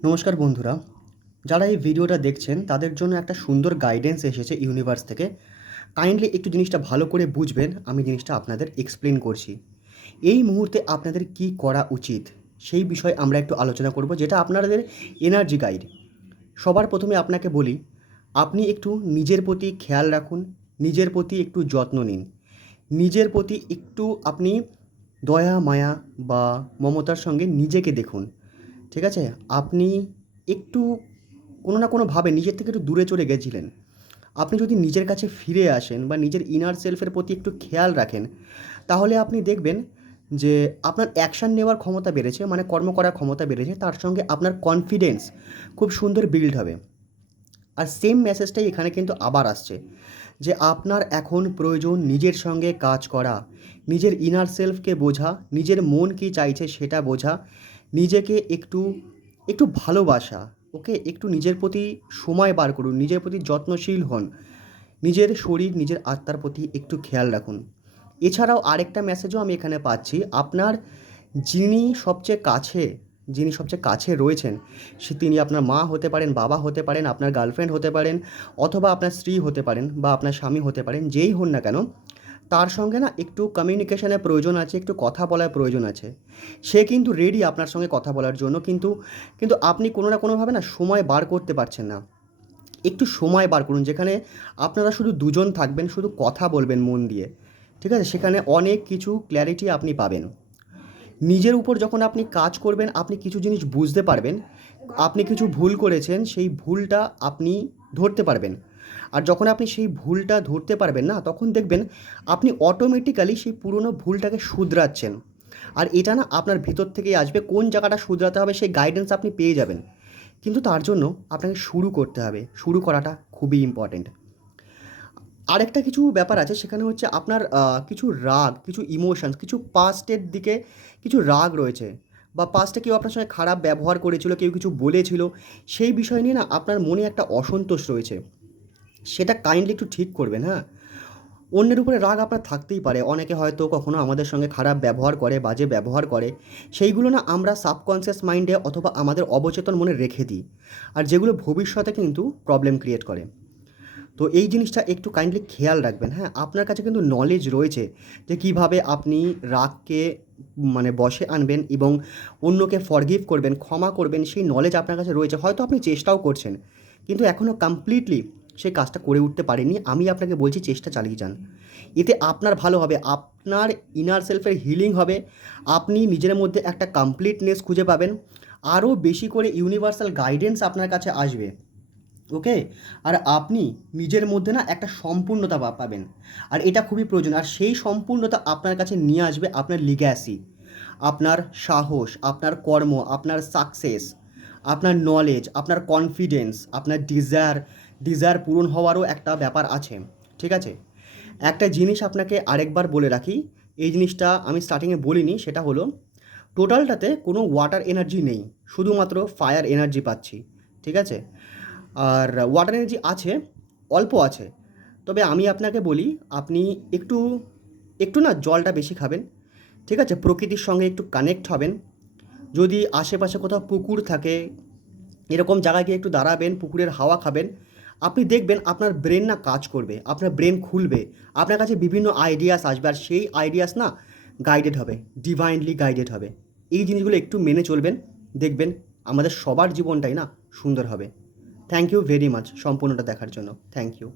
নমস্কার বন্ধুরা, যারা এই ভিডিওটা দেখছেন তাদের জন্য একটা সুন্দর গাইডেন্স এসেছে ইউনিভার্স থেকে। কাইন্ডলি একটু জিনিসটা ভালো করে বুঝবেন, আমি জিনিসটা আপনাদের এক্সপ্লেন করছি। এই মুহূর্তে আপনাদের কি করা উচিত সেই বিষয়ে আমরা একটু আলোচনা করব, যেটা আপনাদের এনার্জি গাইড। সবার প্রথমে আপনাকে বলি, আপনি একটু নিজের প্রতি খেয়াল রাখুন, নিজের প্রতি একটু যত্ন নিন, নিজের প্রতি একটু আপনি দয়া মায়া বা মমতার সঙ্গে নিজেকে দেখুন। ঠিক আছে? আপনি একটু কোনো না কোনোভাবে নিজের থেকে একটু দূরে চলে গেছিলেন। আপনি যদি নিজের কাছে ফিরে আসেন বা নিজের ইনার সেলফের প্রতি একটু খেয়াল রাখেন, তাহলে আপনি দেখবেন যে আপনার অ্যাকশান নেওয়ার ক্ষমতা বেড়েছে, মানে কর্ম করার ক্ষমতা বেড়েছে। তার সঙ্গে আপনার কনফিডেন্স খুব সুন্দর বিল্ড হবে। আর সেম মেসেজটাই এখানে কিন্তু আবার আসছে যে আপনার এখন প্রয়োজন নিজের সঙ্গে কাজ করা, নিজের ইনার সেলফকে বোঝা, নিজের মন কী চাইছে সেটা বোঝা, নিজেকে একটু একটু ভালোবাসা। ওকে, একটু নিজের প্রতি সময় বার করুন, নিজের প্রতি যত্নশীল হন, নিজের শরীর নিজের আত্মার প্রতি একটু খেয়াল রাখুন। এছাড়াও আরেকটা মেসেজও আমি এখানে পাচ্ছি, আপনার যিনি সবচেয়ে কাছে যিনি সবচেয়ে কাছে রয়েছেন, তিনি আপনার মা হতে পারেন, বাবা হতে পারেন, আপনার গার্লফ্রেন্ড হতে পারেন, অথবা আপনার স্ত্রী হতে পারেন বা আপনার স্বামী হতে পারেন, যেই হন না কেন, তার সঙ্গে না একটু কমিউনিকেশনের প্রয়োজন আছে, একটু কথা বলার প্রয়োজন আছে। সে কিন্তু রেডি আপনার সঙ্গে কথা বলার জন্য, কিন্তু কিন্তু আপনি কোনো না কোনোভাবে না সময় বার করতে পারছেন না। একটু সময় বার করুন, যেখানে আপনারা শুধু দুজন থাকবেন, শুধু কথা বলবেন মন দিয়ে। ঠিক আছে? সেখানে অনেক কিছু ক্ল্যারিটি আপনি পাবেন। নিজের উপর যখন আপনি কাজ করবেন, আপনি কিছু জিনিস বুঝতে পারবেন। আপনি কিছু ভুল করেছেন, সেই ভুলটা আপনি ধরতে পারবেন। আর যখন আপনি সেই ভুলটা ধরতে পারবেন না, তখন দেখবেন আপনি অটোমেটিক্যালি সেই পুরনো ভুলটাকে শুধরাচ্ছেন। আর এটা না আপনার ভিতর থেকেই আসবে, কোন জায়গাটা শুধরাতে হবে সেই গাইডেন্স আপনি পেয়ে যাবেন। কিন্তু তার জন্য আপনাকে শুরু করতে হবে। শুরু করাটা খুবই ইম্পর্ট্যান্ট। আরেকটা কিছু ব্যাপার আছে, সেখানে হচ্ছে আপনার কিছু রাগ, কিছু ইমোশনস, কিছু পাস্টের দিকে কিছু রাগ রয়েছে, বা পাস্টে কেউ আপনার সঙ্গে খারাপ ব্যবহার করেছিল, কেউ কিছু বলেছিল, সেই বিষয় নিয়ে না আপনার মনে একটা অসন্তোষ রয়েছে। সেটা কাইন্ডলি একটু ঠিক করবেন, হ্যাঁ? অন্যের উপরে রাগ আপনার থাকতেই পারে। অনেকে হয়তো কখনো আমাদের সঙ্গে খারাপ ব্যবহার করে, বাজে ব্যবহার করে। সেইগুলো না আমরা সাবকনসিয়াস মাইন্ডে অথবা আমাদের অবচেতন মনে রেখে দিই। আর যেগুলো ভবিষ্যতে কিন্তু প্রবলেম ক্রিয়েট করে। তো এই জিনিসটা একটু কাইন্ডলি খেয়াল রাখবেন, হ্যাঁ? আপনার কাছে কিন্তু নলেজ রয়েছে যে কীভাবে আপনি রাগকে মানে বশে আনবেন এবং অন্যকে ফরগিভ করবেন, ক্ষমা করবেন, সেই নলেজ আপনার কাছে রয়েছে। হয়তো আপনি চেষ্টাও করছেন, কিন্তু এখনও কমপ্লিটলি সেই কাজটা করে উঠতে পারেননি। আমি আপনাকে বলছি, চেষ্টা চালিয়ে যান। এতে আপনার ভালো হবে, আপনার ইনার সেলফের হিলিং হবে, আপনি নিজের মধ্যে একটা কমপ্লিটনেস খুঁজে পাবেন, আরও বেশি করে ইউনিভার্সাল গাইডেন্স আপনার কাছে আসবে। ওকে? আর আপনি নিজের মধ্যে না একটা সম্পূর্ণতা পাবেন। আর এটা খুবই প্রয়োজন। আর সেই সম্পূর্ণতা আপনার কাছে নিয়ে আসবে আপনার লিগ্যাসি, আপনার সাহস, আপনার কর্ম, আপনার সাকসেস, আপনার নলেজ, আপনার কনফিডেন্স, আপনার ডিজায়ার পূরণ হওয়ারও একটা ব্যাপার আছে। ঠিক আছে? একটা জিনিস আপনাকে আরেকবার বলে রাখি, এই জিনিসটা আমি স্টার্টিংয়ে বলিনি, সেটা হলো টোটালটাতে কোনো ওয়াটার এনার্জি নেই, শুধুমাত্র ফায়ার এনার্জি পাচ্ছি। ঠিক আছে? আর ওয়াটার এনার্জি আছে, অল্প আছে। তবে আমি আপনাকে বলি, আপনি একটু একটু না জলটা বেশি খাবেন। ঠিক আছে? প্রকৃতির সঙ্গে একটু কানেক্ট হবেন। যদি আশেপাশে কোথাও পুকুর থাকে, এরকম জায়গায় গিয়ে একটু দাঁড়াবেন, পুকুরের হাওয়া খাবেন। আপনি দেখবেন আপনার ব্রেন না কাজ করবে, আপনার ব্রেন খুলবে, আপনার কাছে বিভিন্ন আইডিয়াস আসবে, আর সেই আইডিয়াস না গাইডেড হবে, ডিভাইনলি গাইডেড হবে। এই জিনিসগুলো একটু মেনে চলবেন, দেখবেন আমাদের সবার জীবনটাই না সুন্দর হবে। থ্যাংক ইউ ভেরি মাচ সম্পূর্ণটা দেখার জন্য। Thank you.